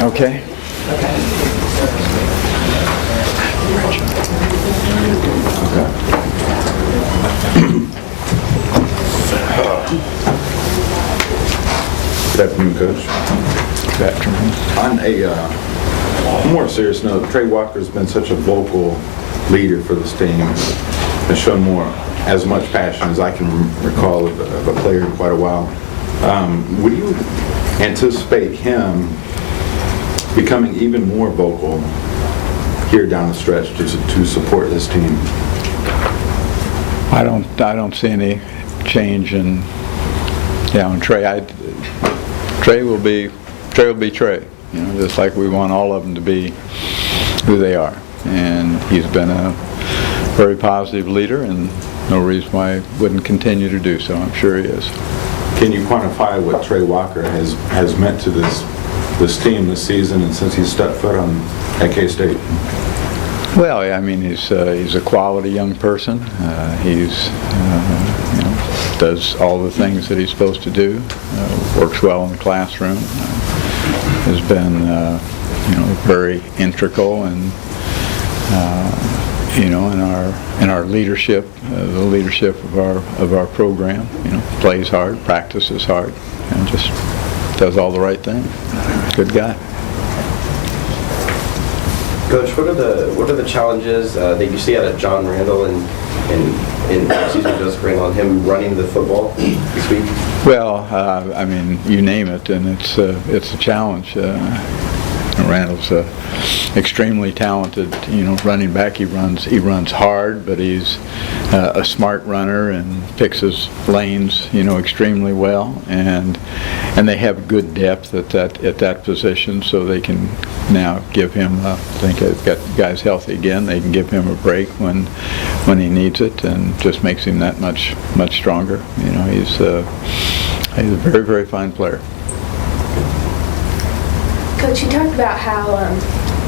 Okay. Good afternoon, Coach. Good afternoon. On a more serious note, Trey Walker's been such a vocal leader for this team. Has shown as much passion as I can recall of a player in quite a while. Would you anticipate him becoming even more vocal here down the stretch to support this team? I don't see any change in Trey. Trey will be Trey. You know, just like we want all of them to be who they are. And he's been a very positive leader, and no reason why he wouldn't continue to do so. I'm sure he is. Can you quantify what Trey Walker has meant to this team this season and since he's stepped foot at K-State? Well, I mean, he's a quality young person. Does all the things that he's supposed to do. Works well in the classroom. Has been very integral and in our leadership, the leadership of our program. Plays hard, practices hard, and just does all the right things. Good guy. Coach, what are the challenges that you see out of John Randle and Joseph Randle and him running the football this week? Well, I mean, you name it, and it's a challenge. Randall's extremely talented, running back. He runs hard, but he's a smart runner and picks his lanes, extremely well. And they have good depth at that position, so they can now give him. I think they've got guys healthy again. They can give him a break when he needs it, and just makes him that much stronger. He's a very, very fine player. Coach, you talked about how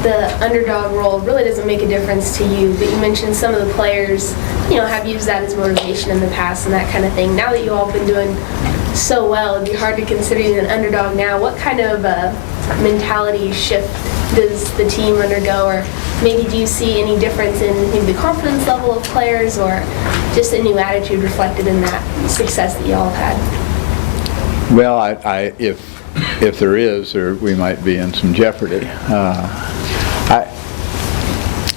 the underdog role really doesn't make a difference to you, but you mentioned some of the players, have used that as motivation in the past and that kind of thing. Now that you all have been doing so well, it'd be hard to consider you an underdog now. What kind of mentality shift does the team undergo, or maybe do you see any difference in maybe the confidence level of players, or just a new attitude reflected in that success that you all have had? Well, if there is, or we might be in some jeopardy.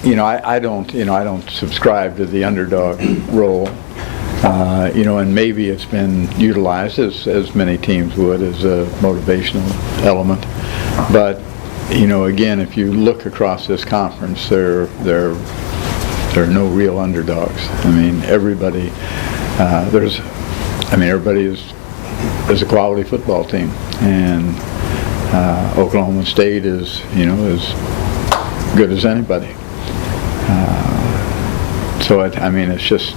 I don't subscribe to the underdog role. And maybe it's been utilized as many teams would as a motivational element. But again, if you look across this conference, there are no real underdogs. I mean, everybody is a quality football team, and Oklahoma State is as good as anybody. So it's just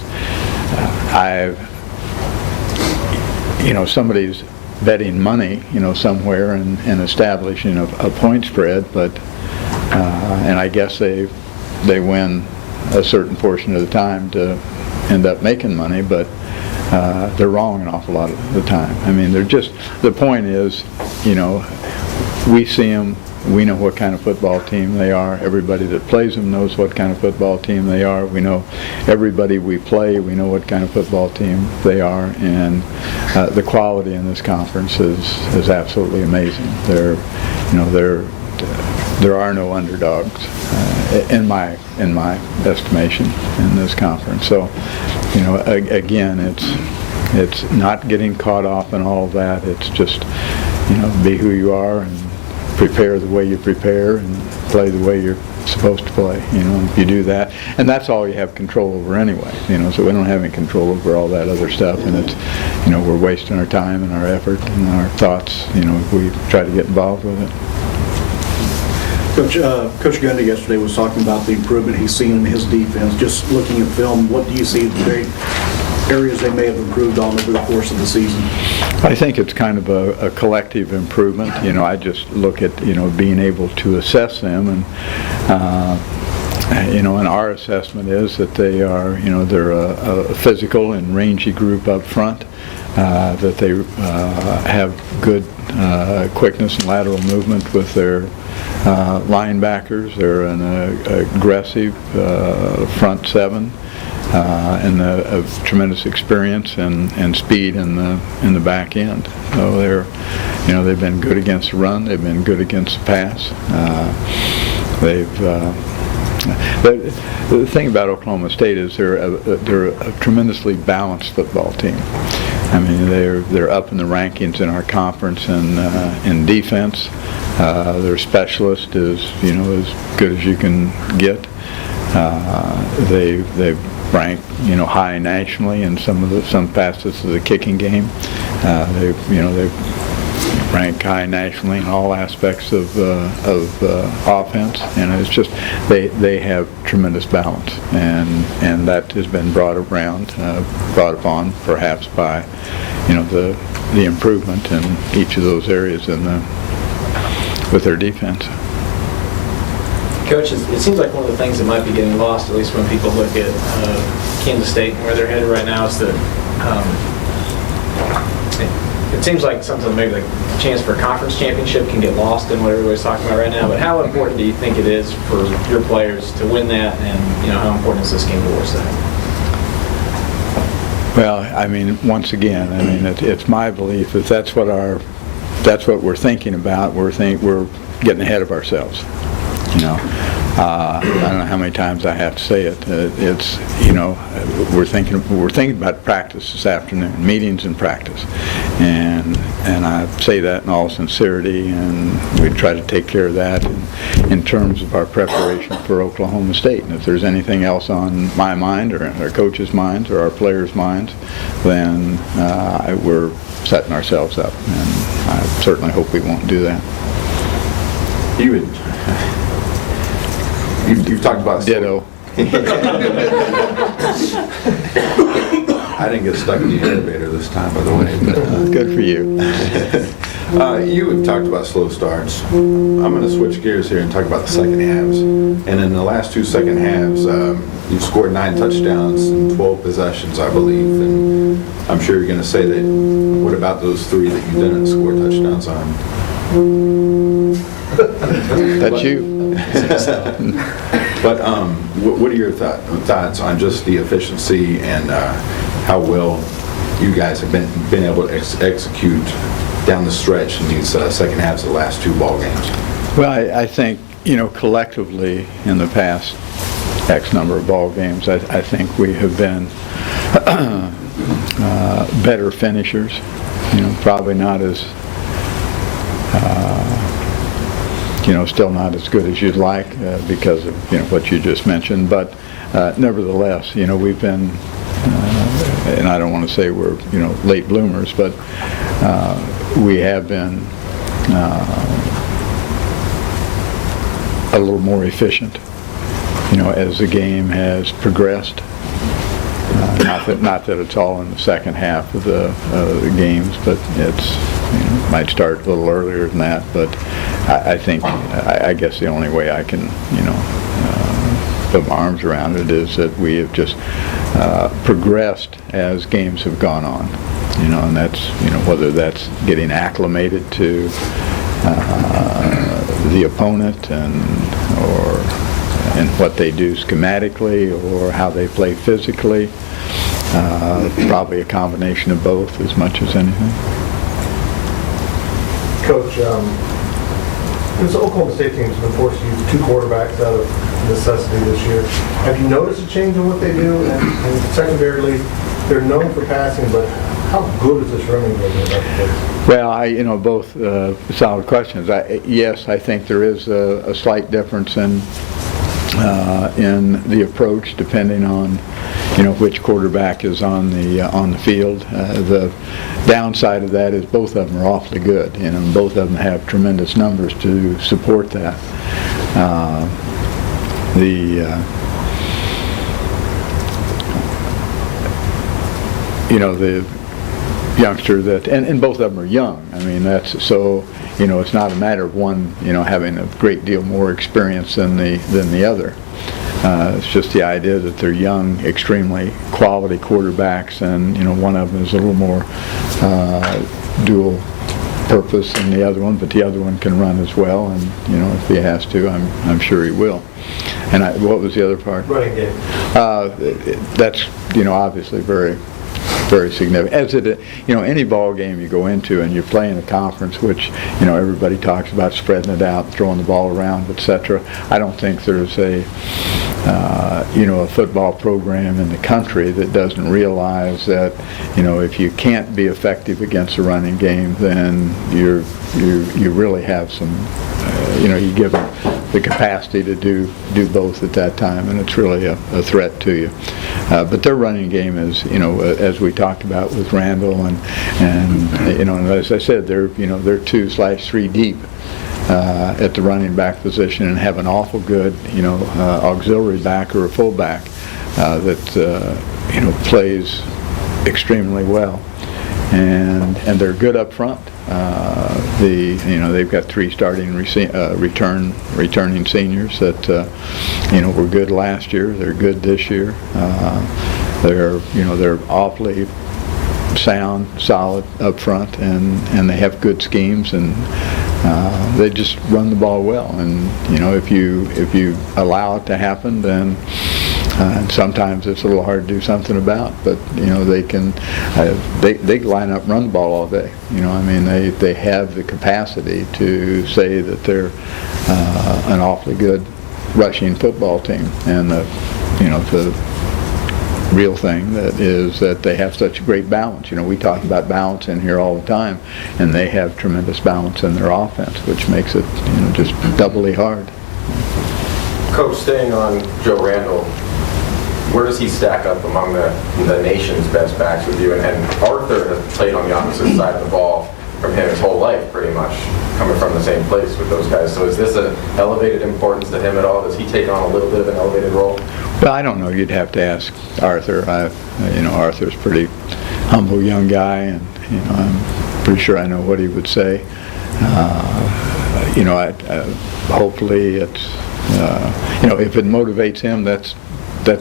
somebody's betting money somewhere and establishing a point spread, but and I guess they win a certain portion of the time to end up making money, but they're wrong an awful lot of the time. I mean, the point is, we see them, we know what kind of football team they are. Everybody that plays them knows what kind of football team they are. We know everybody we play, we know what kind of football team they are, and the quality in this conference is absolutely amazing. There are no underdogs in my estimation in this conference. So, again, it's not getting caught off in all of that. It's just, be who you are and prepare the way you prepare and play the way you're supposed to play. If you do that, and that's all you have control over anyway. So we don't have any control over all that other stuff, and it's, we're wasting our time and our effort and our thoughts, if we try to get involved with it. Coach Gundy yesterday was talking about the improvement he's seen in his defense. Just looking at film, what do you see the big areas they may have improved on over the course of the season? I think it's kind of a collective improvement. I just look at, being able to assess them, and and our assessment is that they are, they're a physical and rangy group up front, that they have good quickness and lateral movement with their linebackers. They're an aggressive front seven, and of tremendous experience and speed in the back end. So they've been good against the run. They've been good against the pass. The thing about Oklahoma State is they're a tremendously balanced football team. I mean, they're up in the rankings in our conference in defense. Their specialist is as good as you can get. They rank high nationally in some facets of the kicking game. They rank high nationally in all aspects of offense, and it's just they have tremendous balance, and that has been brought upon perhaps by the improvement in each of those areas with their defense. Coach, it seems like one of the things that might be getting lost, at least when people look at Kansas State and where they're headed right now, is that it seems like something maybe like a chance for a conference championship can get lost in what everybody's talking about right now. But how important do you think it is for your players to win that, and how important is this game towards that? Well, I mean, once again, I mean, it's my belief that that's what we're thinking about. We're getting ahead of ourselves. I don't know how many times I have to say it. It's we're thinking about practice this afternoon, meetings and practice, and I say that in all sincerity, and we try to take care of that in terms of our preparation for Oklahoma State. And if there's anything else on my mind or our coaches' minds or our players' minds, then we're setting ourselves up, and I certainly hope we won't do that. You've talked about Ditto. I didn't get stuck in the elevator this time, by the way. But, Good for you. you had talked about slow starts. I'm going to switch gears here and talk about the second halves. And in the last two second halves, you've scored 9 touchdowns in 12 possessions, I believe. And I'm sure you're going to say that. What about those 3 that you didn't score touchdowns on? That's you. But what are your thoughts on just the efficiency and how well you guys have been able to execute down the stretch in these second halves of the last 2 ball games? Well, I think, collectively in the past X number of ball games, I think we have been better finishers. Probably not as still not as good as you'd like because of what you just mentioned, but nevertheless, we've been, and I don't want to say we're late bloomers, but we have been a little more efficient, as the game has progressed. Not that it's all in the second half of the games, but it's might start a little earlier than that. But I think I guess the only way I can put my arms around it is that we have just progressed as games have gone on, and that's whether that's getting acclimated to the opponent and what they do schematically or how they play physically. Probably a combination of both as much as anything. Coach, this Oklahoma State team has been forced to use 2 quarterbacks out of necessity this year. Have you noticed a change in what they do? And secondarily, they're known for passing, but how good is this running game? Well, both solid questions. Yes, I think there is a slight difference in the approach depending on which quarterback is on the field. The downside of that is both of them are awfully good, and both of them have tremendous numbers to support that. The youngster that, and both of them are young. I mean, that's so. It's not a matter of one, having a great deal more experience than the other. It's just the idea that they're young, extremely quality quarterbacks, and one of them is a little more dual purpose than the other one, but the other one can run as well, and if he has to, I'm sure he will. And what was the other part? Running game. That's obviously very, very significant. As it, any ball game you go into and you're playing a conference, which everybody talks about spreading it out, throwing the ball around, etc. I don't think there's a football program in the country that doesn't realize that if you can't be effective against a running game, then you really have some you give them the capacity to do both at that time, and it's really a threat to you. But their running game is, as we talked about with Randle, and as I said, they're 2/3 deep at the running back position, and have an awful good auxiliary back or a fullback that plays extremely well, and they're good up front. They've got 3 starting returning seniors that were good last year. They're good this year. They're awfully sound, solid up front, and they have good schemes, and they just run the ball well. And if you allow it to happen, then and sometimes it's a little hard to do something about, but they can line up and run the ball all day. They have the capacity to say that they're an awfully good rushing football team, and the real thing is that they have such great balance. We talk about balance in here all the time, and they have tremendous balance in their offense, which makes it just doubly hard. Coach, staying on Joe Randle, where does he stack up among the nation's best backs with you? And Arthur has played on the opposite side of the ball from him his whole life, pretty much, coming from the same place with those guys. So is this an elevated importance to him at all? Does he take on a little bit of an elevated role? Well, I don't know. You'd have to ask Arthur. Arthur's a pretty humble young guy, and I'm pretty sure I know what he would say. Hopefully it's if it motivates him, that's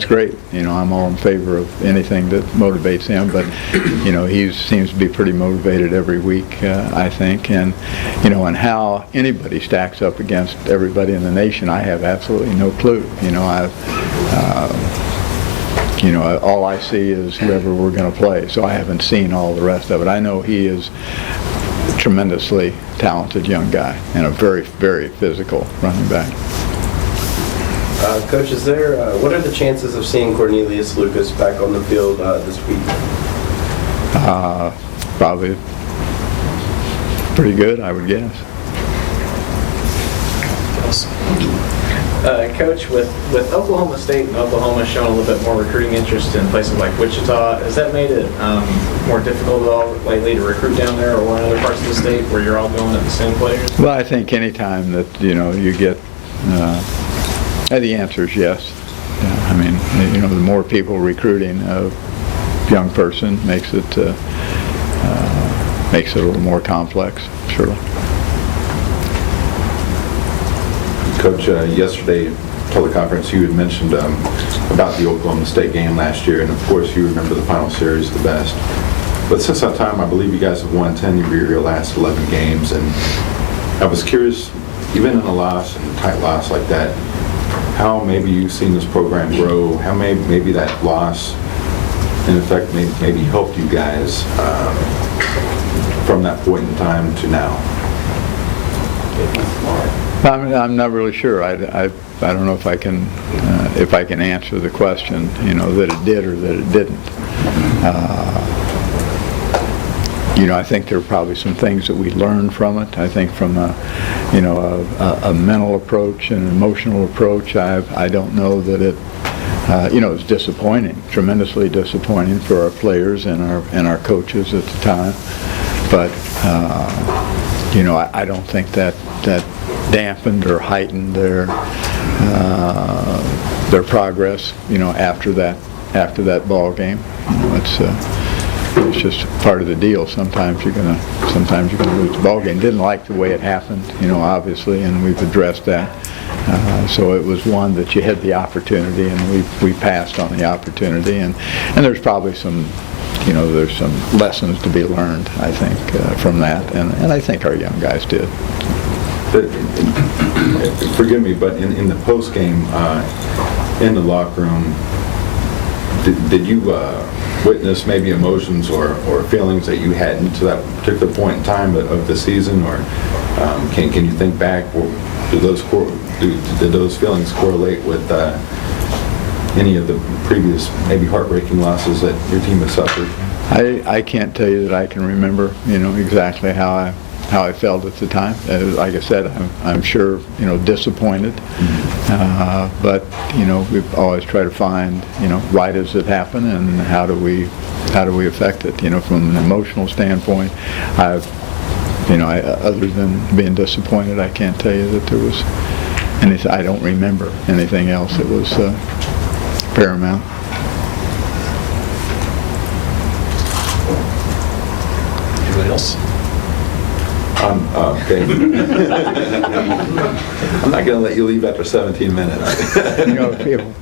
great. I'm all in favor of anything that motivates him, but he seems to be pretty motivated every week, I think, and and how anybody stacks up against everybody in the nation, I have absolutely no clue. All I see is whoever we're going to play, so I haven't seen all the rest of it. I know he is a tremendously talented young guy and a very, very physical running back. Coach, what are the chances of seeing Cornelius Lucas back on the field this week? Probably pretty good, I would guess. Coach, with Oklahoma State and Oklahoma showing a little bit more recruiting interest in places like Wichita, has that made it more difficult at all lately to recruit down there, or in other parts of the state where you're all going at the same players? Well, I think any time that you get the answer is yes. The more people recruiting a young person makes it a little more complex, sure. Coach, yesterday at the teleconference, you had mentioned about the Oklahoma State game last year, and of course you remember the final series the best. But since that time, I believe you guys have won 10 of your last 11 games, and I was curious, even in a loss and a tight loss like that, how maybe you've seen this program grow, how maybe that loss, in effect, maybe helped you guys from that point in time to now. I'm not really sure. I don't know if I can answer the question, that it did or that it didn't. I think there are probably some things that we learned from it. I think from a mental approach and an emotional approach, I don't know that it, it was disappointing, tremendously disappointing for our players and our coaches at the time. But I don't think that dampened or heightened their progress. After that ball game, it's just part of the deal. Sometimes you're gonna lose the ball game. Didn't like the way it happened, obviously, and we've addressed that. So it was one that you had the opportunity, and we passed on the opportunity. And there's probably some there's some lessons to be learned, I think, from that, and I think our young guys did. But, forgive me, but in the post game, in the locker room, did you witness maybe emotions or feelings that you hadn't to that particular point in time of the season, or can you think back? Did those feelings correlate with any of the previous maybe heartbreaking losses that your team has suffered? I can't tell you that I can remember, exactly how I felt at the time. Like I said, I'm sure, disappointed. But, we've always tried to find, why does it happen and how do we affect it? From an emotional standpoint, other than being disappointed, I can't tell you that there was anything. I don't remember anything else that was paramount. Anybody else? Okay. I'm not going to let you leave after 17 minutes.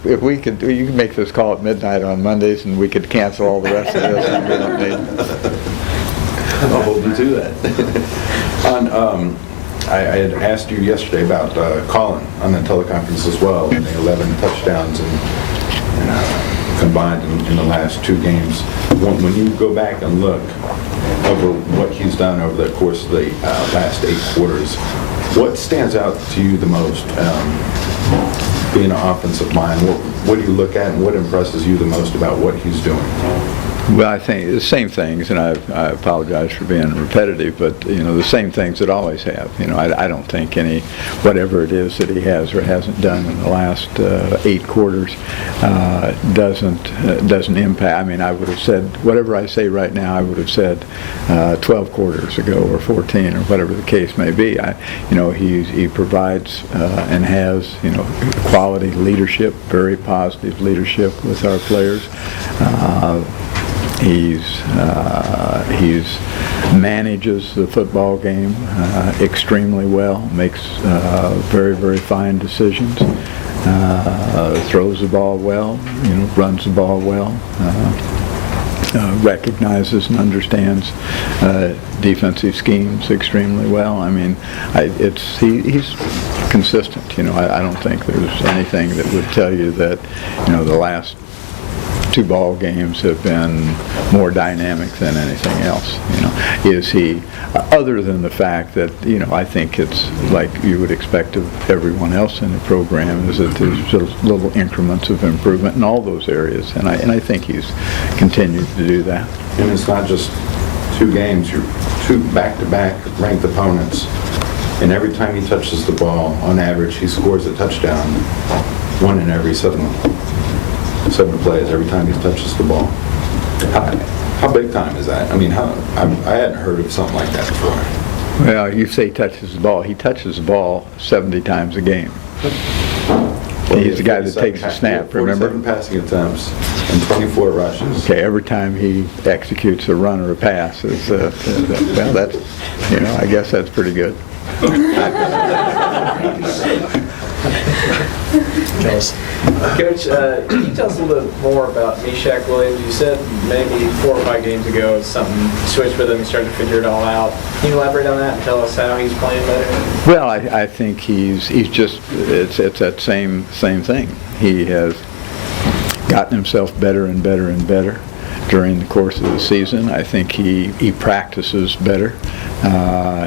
If we could, you can make this call at midnight on Mondays, and we could cancel all the rest of this. And we don't need. I'll hold you to that. I had asked you yesterday about Colin on the teleconference as well, and the 11 touchdowns and combined in the last 2 games. When you go back and look over what he's done over the course of the last 8 quarters, what stands out to you the most, being an offensive mind? What do you look at and what impresses you the most about what he's doing? Well, I think the same things, and I apologize for being repetitive, but the same things that always have. I don't think whatever it is that he has or hasn't done in the last 8 quarters doesn't impact. I mean, I would have said whatever I say right now. I would have said 12 quarters ago or 14 or whatever the case may be. He provides and has quality leadership, very positive leadership with our players. He manages the football game extremely well, makes very, very fine decisions, throws the ball well, runs the ball well, recognizes and understands defensive schemes extremely well. I mean, he's consistent. I don't think there's anything that would tell you that the last 2 ball games have been more dynamic than anything else. Is he, other than the fact that I think it's like you would expect of everyone else in the program, is that there's just little increments of improvement in all those areas, and I think he's continued to do that. And it's not just 2 games; you're 2 back-to-back ranked opponents, and every time he touches the ball, on average, he scores a touchdown, 1 in every 7 plays every time he touches the ball. How big time is that? I mean, I hadn't heard of something like that before. Well, you say touches the ball. He touches the ball 70 times a game. He's the guy that takes the snap, remember? 47 passing attempts and 24 rushes. Okay, every time he executes a run or a pass, well, that's, I guess that's pretty good. Coach, can you tell us a little bit more about Meshach Williams? You said maybe 4 or 5 games ago something switched with him, started to figure it all out. Can you elaborate on that and tell us how he's playing better? Well, I think he's just, it's that same thing. He has gotten himself better and better and better during the course of the season. I think he practices better.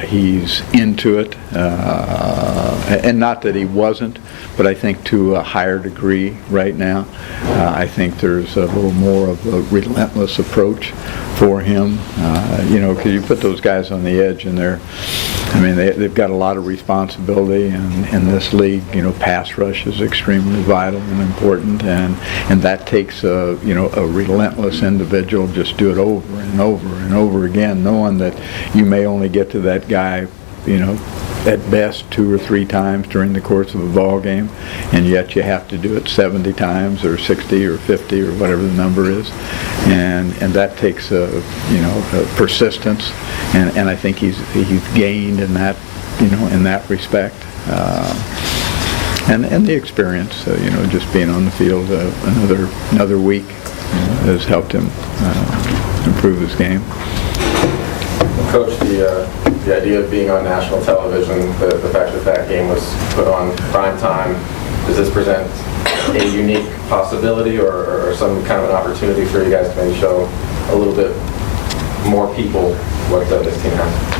He's into it, and not that he wasn't, but I think to a higher degree right now. I think there's a little more of a relentless approach for him, because you put those guys on the edge and they've got a lot of responsibility, and in this league, pass rush is extremely vital and important, and that takes a relentless individual. Just do it over and over and over again, knowing that you may only get to that guy, at best 2 or 3 times during the course of a ball game, and yet you have to do it 70 times or 60 or 50 or whatever the number is, and that takes a persistence, and I think he's gained in that in that respect, and the experience, just being on the field another week. has helped him improve his game. Coach, the idea of being on national television, the fact that that game was put on prime time, does this present a unique possibility or some kind of an opportunity for you guys to maybe show a little bit more people what this team has?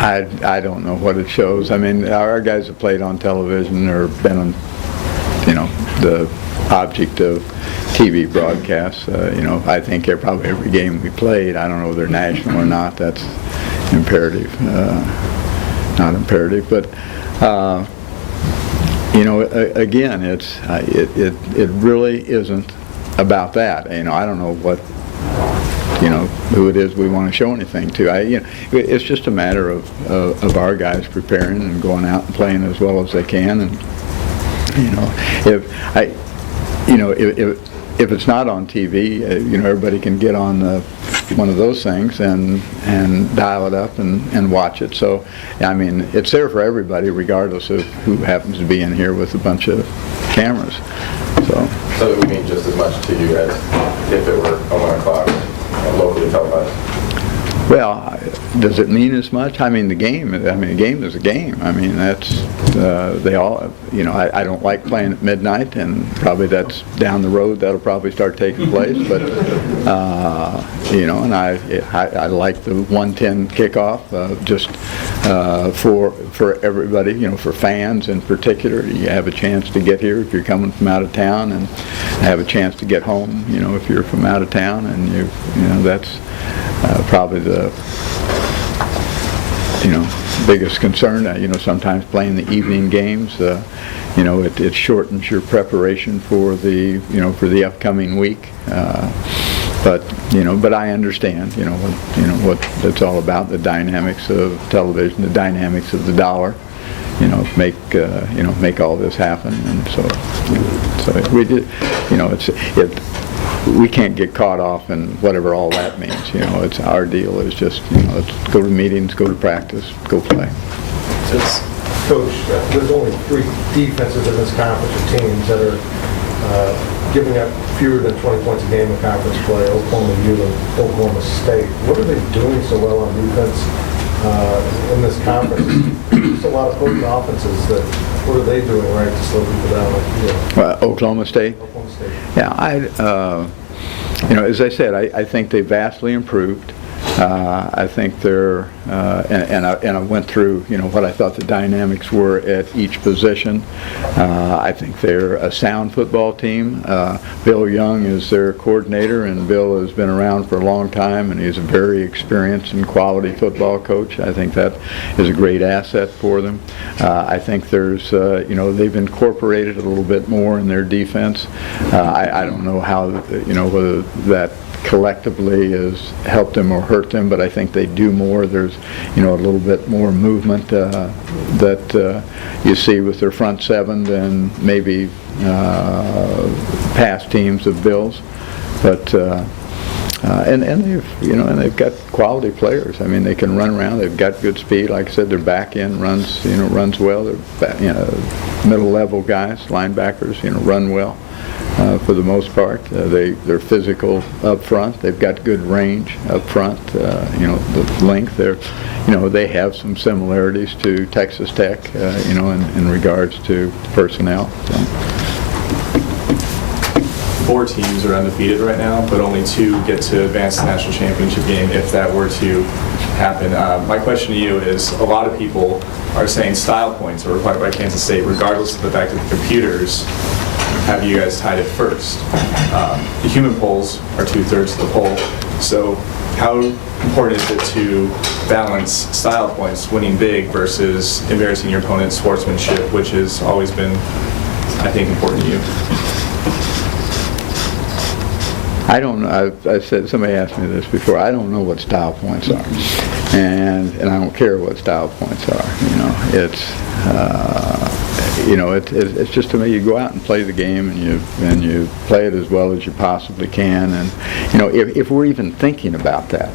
I don't know what it shows. I mean, our guys have played on television or been on, the object of TV broadcasts. I think probably every game we played, I don't know if they're national or not, that's imperative, not imperative. But, again, it really isn't about that. I don't know what, who it is we want to show anything to. It's just a matter of our guys preparing and going out and playing as well as they can. And if it's not on TV, everybody can get on one of those things and dial it up and watch it. So, I mean, it's there for everybody, regardless of who happens to be in here with a bunch of cameras. So it would mean just as much to you as if it were at 1 o'clock locally televised? Well, does it mean as much? I mean, the game is a game. I mean, that's, they all, I don't like playing at midnight, and probably that's down the road, that'll probably start taking place, but, and I like the 1:10 kickoff, just for everybody, for fans in particular. You have a chance to get here if you're coming from out of town, and have a chance to get home, if you're from out of town, and that's probably the biggest concern. Sometimes playing the evening games, it shortens your preparation for the upcoming week. But I understand, what it's all about, the dynamics of television, the dynamics of the dollar. Make all this happen, and so we did. We can't get caught off in whatever all that means. It's our deal is just, let's go to meetings, go to practice, go play. Coach, there's only 3 defenses in this conference of teams that are giving up fewer than 20 points a game in conference play, Oklahoma U and Oklahoma State. What are they doing so well on defense in this conference? There's a lot of potent offenses what are they doing right to slow people down like you? Oklahoma State? Oklahoma State. Yeah, as I said, I think they vastly improved. I think they're, and I went through, what I thought the dynamics were at each position. I think they're a sound football team. Bill Young is their coordinator, and Bill has been around for a long time, and he's a very experienced and quality football coach. I think that is a great asset for them. I think there's, they've incorporated a little bit more in their defense. I don't know how, whether that collectively has helped them or hurt them, but I think they do more. There's, a little bit more movement that you see with their front 7 than maybe past teams of Bill's. But and they've got quality players. I mean, they can run around. They've got good speed. Like I said, their back end runs well. They're middle level guys, linebackers, run well. For the most part, they're physical up front. They've got good range up front. The length. They have some similarities to Texas Tech. In regards to personnel. So. 4 teams are undefeated right now, but only 2 get to advance the national championship game if that were to happen. My question to you is, a lot of people are saying style points are required by Kansas State, regardless of the fact that the computers have you guys tied it first. The human polls are 2/3 of the poll. So how important is it to balance style points, winning big, versus embarrassing your opponent's sportsmanship, which has always been, I think, important to you? I don't know. I said, somebody asked me this before. I don't know what style points are, and I don't care what style points are. It's just, to me, you go out and play the game, and you play it as well as you possibly can. And if we're even thinking about that,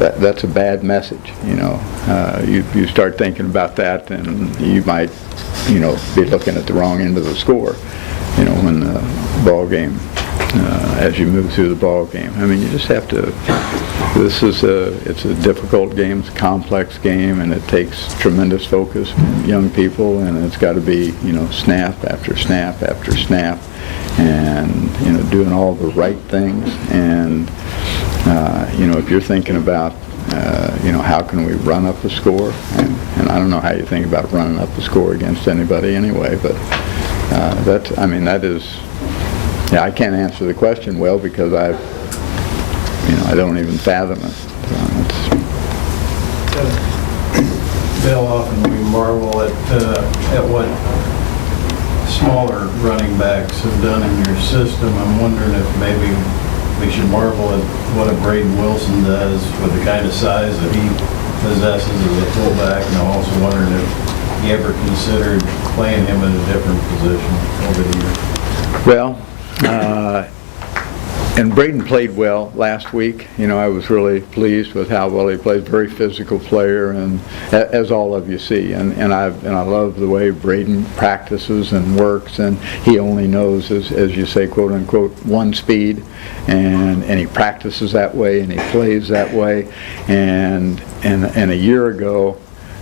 that's a bad message, you know. You start thinking about that, and you might, you know, be looking at the wrong end of the score, you know, when the ball game, as you move through the ball game. I mean, you just have to, it's a difficult game, it's a complex game, and it takes tremendous focus from young people, and it's got to be, you know, snap after snap after snap, and, you know, doing all the right things. And, you know, if you're thinking about, you know, how can we run up a score, and I don't know how you think about running up a score against anybody anyway, but that's, I mean, that is, yeah, I can't answer the question well because you know, I don't even fathom it. Bill, often we marvel at what smaller running backs have done in your system. I'm wondering if maybe we should marvel at what a Braden Wilson does with the kind of size that he possesses as a fullback, and I'm also wondering if you ever considered playing him in a different position over the years. Well, and Braden played well last week. You know, I was really pleased with how well he played. Very physical player, and as all of you see. And I love the way Braden practices and works. And he only knows, as you say, quote unquote, one speed, and he practices that way, and he plays that way. And a year ago,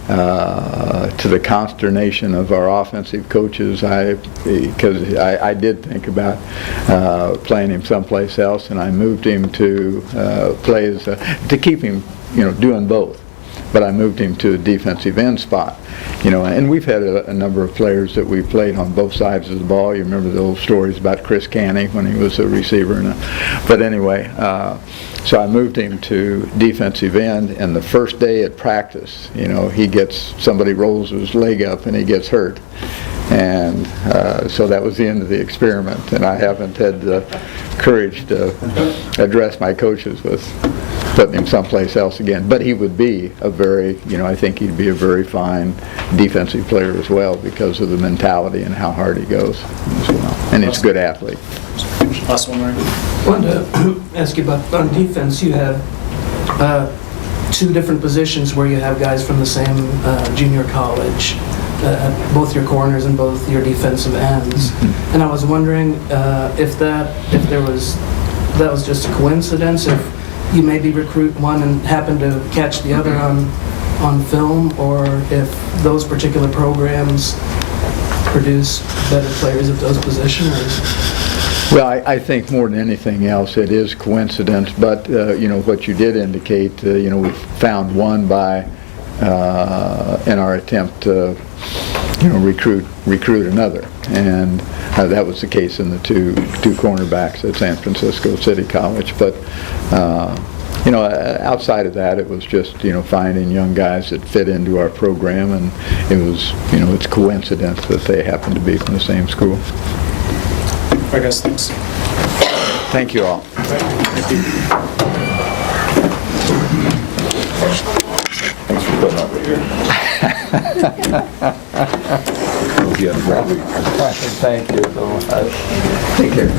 to the consternation of our offensive coaches, because I did think about playing him someplace else, and I moved him to plays to keep him, you know, doing both. But I moved him to a defensive end spot, you know. And we've had a number of players that we played on both sides of the ball. You remember the old stories about Chris Canny when he was a receiver, but anyway. So I moved him to defensive end, and the first day at practice, you know, somebody rolls his leg up and he gets hurt. And so that was the end of the experiment, and I haven't had the courage to address my coaches with putting him someplace else again. But he would be a very, you know, I think he'd be a very fine defensive player as well because of the mentality and how hard he goes as well. And he's a good athlete. Last one, Ryan. I wanted to ask you about, on defense, you have two different positions where you have guys from the same junior college, both your corners and both your defensive ends. And I was wondering if that was just a coincidence, if you maybe recruit one and happen to catch the other on film, or if those particular programs produce better players at those positions. Well, I think more than anything else, it is coincidence. But you know, what you did indicate, you know, we found one by in our attempt to, you know, recruit another, and that was the case in the two cornerbacks at San Francisco City College. But you know, outside of that, it was just, you know, finding young guys that fit into our program, and it was, you know, it's coincidence that they happened to be from the same school. I guess thanks. Thank you all. Thanks for putting up with here. Thank you so much. Take care.